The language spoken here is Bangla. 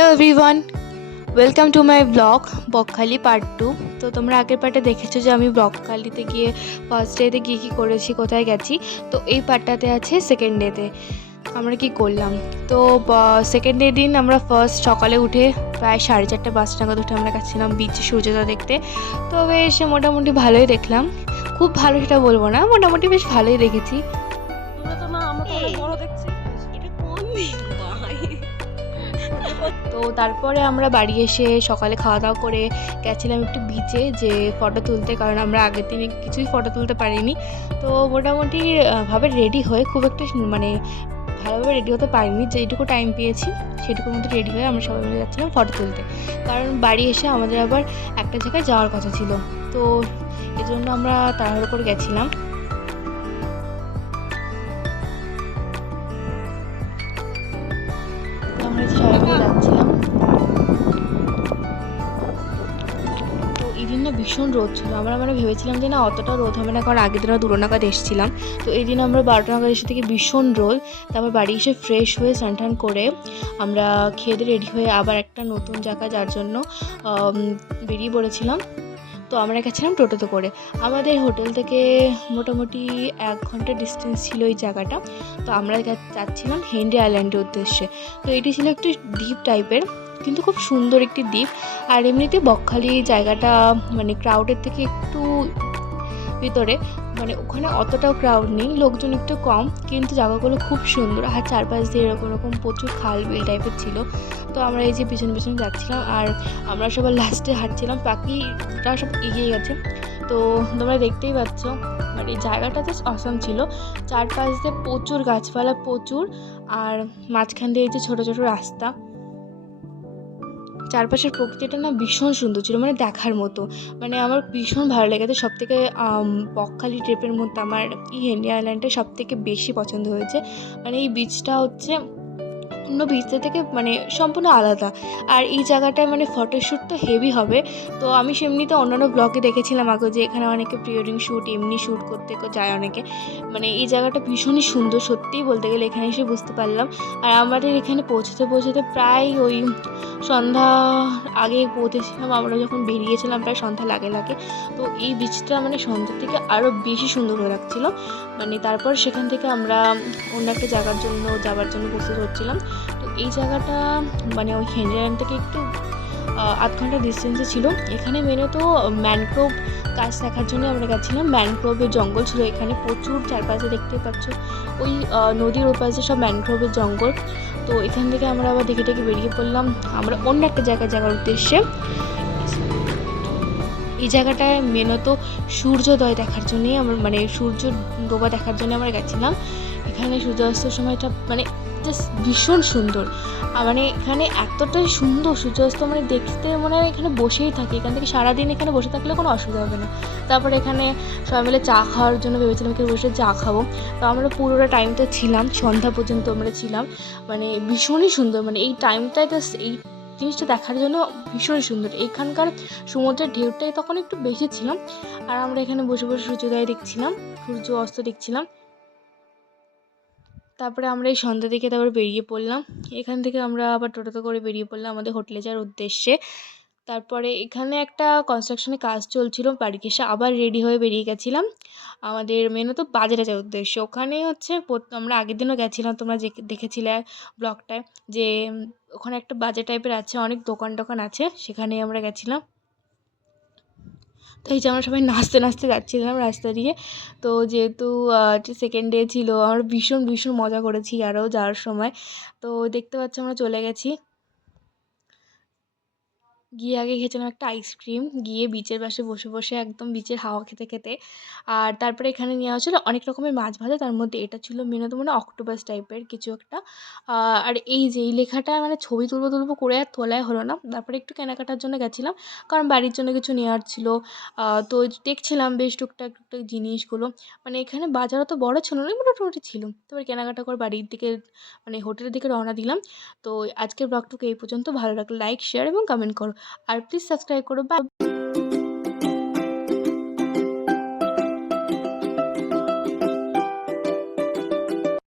Hello everyone, welcome to my blog Bakkhali part 2। তো তোমরা আগের পার্টে দেখেছো যে আমি বকখালিতে গিয়ে ফার্স্ট ডেতে গিয়ে কী করেছি, কোথায় গেছি। তো এই পার্টটাতে আছে সেকেন্ড ডেতে আমরা কি করলাম। তো সেকেন্ড ডে দিন আমরা ফার্স্ট সকালে উঠে প্রায় 4:30 5 নাগাদ উঠে আমরা গেছিলাম বিচে সূর্যোদয় দেখতে। তো বেশ মোটামুটি ভালোই দেখলাম, খুব ভালো সেটা বলবো না, মোটামুটি বেশ ভালোই দেখেছি। তো তারপরে আমরা বাড়ি এসে সকালে খাওয়া দাওয়া করে গেছিলাম একটু বিচে যে ফটো তুলতে, কারণ আমরা আগের দিনে কিছুই ফটো তুলতে পারিনি। তো মোটামুটি ভাবে রেডি হয়ে খুব একটা মানে ভালোভাবে রেডি হতে পারিনি, যেটুকু টাইম পেয়েছি সেটুকুর মধ্যে রেডি হয়ে আমরা সবাই মিলে যাচ্ছিলাম ফটো তুলতে, কারণ বাড়ি এসে আমাদের আবার একটা জায়গায় যাওয়ার কথা ছিল। তো এজন্য আমরা তাড়াহুড়ো করে গেছিলাম। আমরা সবাই মিলে যাচ্ছিলাম। তো এই দিন না ভীষণ রোদ ছিল, আমরা মানে ভেবেছিলাম যে না অতটা রোদ হবে না, কারণ আগের দিন 2 নাগাদ এসেছিলাম। তো এই দিন আমরা 12টা নাগাদ এসে থেকে ভীষণ রোদ। তারপর বাড়ি এসে ফ্রেশ হয়ে স্নান টান করে আমরা খেয়ে দিয়ে রেডি হয়ে আবার একটা নতুন জায়গা যার জন্য বেরিয়ে পড়েছিলাম। তো আমরা গেছিলাম টোটোতে করে। আমাদের হোটেল থেকে মোটামুটি 1 ঘন্টা ডিস্টেন্স ছিল এই জায়গাটা। তো আমরা যাচ্ছিলাম হেনরি আইল্যান্ডের উদ্দেশ্যে। তো এটি ছিল একটু দ্বীপ টাইপের, কিন্তু খুব সুন্দর একটি দ্বীপ। আর এমনিতে বকখালি জায়গাটা মানে ক্রাউডের থেকে একটু ভিতরে, মানে ওখানে অতটাও ক্রাউড নেই, লোকজন একটু কম, কিন্তু জায়গাগুলো খুব সুন্দর। আর চারপাশ দিয়ে এরকম এরকম প্রচুর খাল বিল টাইপের ছিল। তো আমরা এই যে পিছন পিছন যাচ্ছিলাম, আর আমরা সবার লাস্টে হাঁটছিলাম, বাকিরা সব এগিয়ে গেছে। তো তোমরা দেখতেই পাচ্ছ মানে জায়গাটা জাস্ট অসাম ছিল। চারপাশ দিয়ে প্রচুর গাছপালা প্রচুর, আর মাঝখান দিয়ে এই যে ছোটো ছোটো রাস্তা। চারপাশের প্রকৃতিটা না ভীষণ সুন্দর ছিল, মানে দেখার মতো। মানে আমার ভীষণ ভালো লেগেছে। সবথেকে বকখালি ট্রিপের মধ্যে আমার এই হেনরি আইল্যান্ডটা সবথেকে বেশি পছন্দ হয়েছে। মানে এই বিচটা হচ্ছে অন্য বিচের থেকে মানে সম্পূর্ণ আলাদা। আর এই জায়গাটায় মানে ফটোশ্যুট তো হেভি হবে। তো আমি সেমনিতে অন্যান্য ব্লগে দেখেছিলাম আগে যে এখানে অনেকে প্রি ওয়েডিং শ্যুট এমনি শ্যুট করতে যায় অনেকে। মানে এই জায়গাটা ভীষণই সুন্দর, সত্যিই বলতে গেলে এখানে এসে বুঝতে পারলাম। আর আমাদের এখানে পৌঁছতে পৌঁছতে প্রায় ওই সন্ধ্যা আগে পৌঁছেছিলাম। আমরা যখন বেরিয়েছিলাম প্রায় সন্ধ্যা লাগে। তো এই বিচটা মানে সন্ধ্যার থেকে আরও বেশি সুন্দর হয়ে লাগছিলো। মানে তারপর সেখান থেকে আমরা অন্য একটা জায়গার জন্য যাওয়ার জন্য প্রস্তুত হচ্ছিলাম। তো এই জায়গাটা মানে ওই হেনরি আইল্যান্ড থেকে একটু 8 ঘন্টা ডিস্টেন্সে ছিল। এখানে মেনত ম্যানগ্রোভ গাছ দেখার জন্য আমরা গেছিলাম। ম্যানগ্রোভের জঙ্গল ছিল এখানে প্রচুর, চারপাশে দেখতে পাচ্ছ ওই নদীর ওপাশে সব ম্যানগ্রোভের জঙ্গল। তো এখান থেকে আমরা আবার দেখে বেরিয়ে পড়লাম আমরা অন্য একটা জায়গায় যাওয়ার উদ্দেশ্যে। এই জায়গাটায় মেনত সূর্যোদয় দেখার জন্যই আমরা মানে সূর্য ডোবা দেখার জন্য আমরা গেছিলাম। এখানে সূর্যাস্তের সময়টা মানে জাস্ট ভীষণ সুন্দর। মানে এখানে এতটাই সুন্দর সূর্যাস্ত, মানে দেখতে মনে হয় এখানে বসেই থাকি। এখান থেকে সারাদিন এখানে বসে থাকলে কোনো অসুবিধা হবে না। তারপরে এখানে সবাই মিলে চা খাওয়ার জন্য ভেবেছিলাম এখানে বসে চা খাবো। তো আমরা পুরোটা টাইমটা ছিলাম, সন্ধ্যা পর্যন্ত আমরা ছিলাম। মানে ভীষণই সুন্দর, মানে এই টাইমটায় জাস্ট এই জিনিসটা দেখার জন্য ভীষণই সুন্দর। এখানকার সমুদ্রের ঢেউটাই তখন একটু বেশি ছিল। আর আমরা এখানে বসে বসে সূর্যোদয় দেখছিলাম, সূর্য অস্ত দেখছিলাম। তারপরে আমরা এই সন্ধ্যা থেকে তারপরে বেরিয়ে পড়লাম। এখান থেকে আমরা আবার টোটোতে করে বেরিয়ে পড়লাম আমাদের হোটেলে যাওয়ার উদ্দেশ্যে। তারপরে এখানে একটা কনস্ট্রাকশনের কাজ চলছিল, বাড়িতে এসে আবার রেডি হয়ে বেরিয়ে গেছিলাম আমাদের মেনত বাজারে যাওয়ার উদ্দেশ্যে। ওখানে হচ্ছে আমরা আগের দিনও গেছিলাম, তোমরা যে দেখেছিলে ব্লগটায়, যে ওখানে একটা বাজার টাইপের আছে, অনেক দোকান টোকান আছে, সেখানেই আমরা গেছিলাম। তো এই যে আমরা সবাই নাচতে নাচতে যাচ্ছিলাম রাস্তা দিয়ে। তো যেহেতু সেকেন্ড ডে ছিল, আমরা ভীষণ ভীষণ মজা করেছি আরও যাওয়ার সময়। তো দেখতে পাচ্ছ আমরা চলে গেছি। গিয়ে আগে খেয়েছিলাম একটা আইসক্রিম, গিয়ে বিচের পাশে বসে বসে একদম বিচের হাওয়া খেতে খেতে। আর তারপরে এখানে নেওয়া হয়েছিল অনেক রকমের মাছ ভাজা, তার মধ্যে এটা ছিল মেনত মানে অক্টোপাস টাইপের কিছু একটা। আর এই যে এই লেখাটা মানে ছবি তুলবো করে আর তোলাই হলো না। তারপরে একটু কেনাকাটার জন্য গেছিলাম, কারণ বাড়ির জন্য কিছু নেওয়ার ছিল। তো দেখছিলাম বেশ টুকটাক টুকটাক জিনিসগুলো। মানে এখানে বাজারও তো বড় ছিল না, মোটামুটি ছিল। তারপরে কেনাকাটা করে বাড়ির দিকে মানে হোটেলের দিকে রওনা দিলাম। তো আজকের ব্লগটুকু এই পর্যন্ত। ভালো লাগলে লাইক শেয়ার এবং কমেন্ট করো, আর প্লিজ সাবস্ক্রাইব করো। বাই।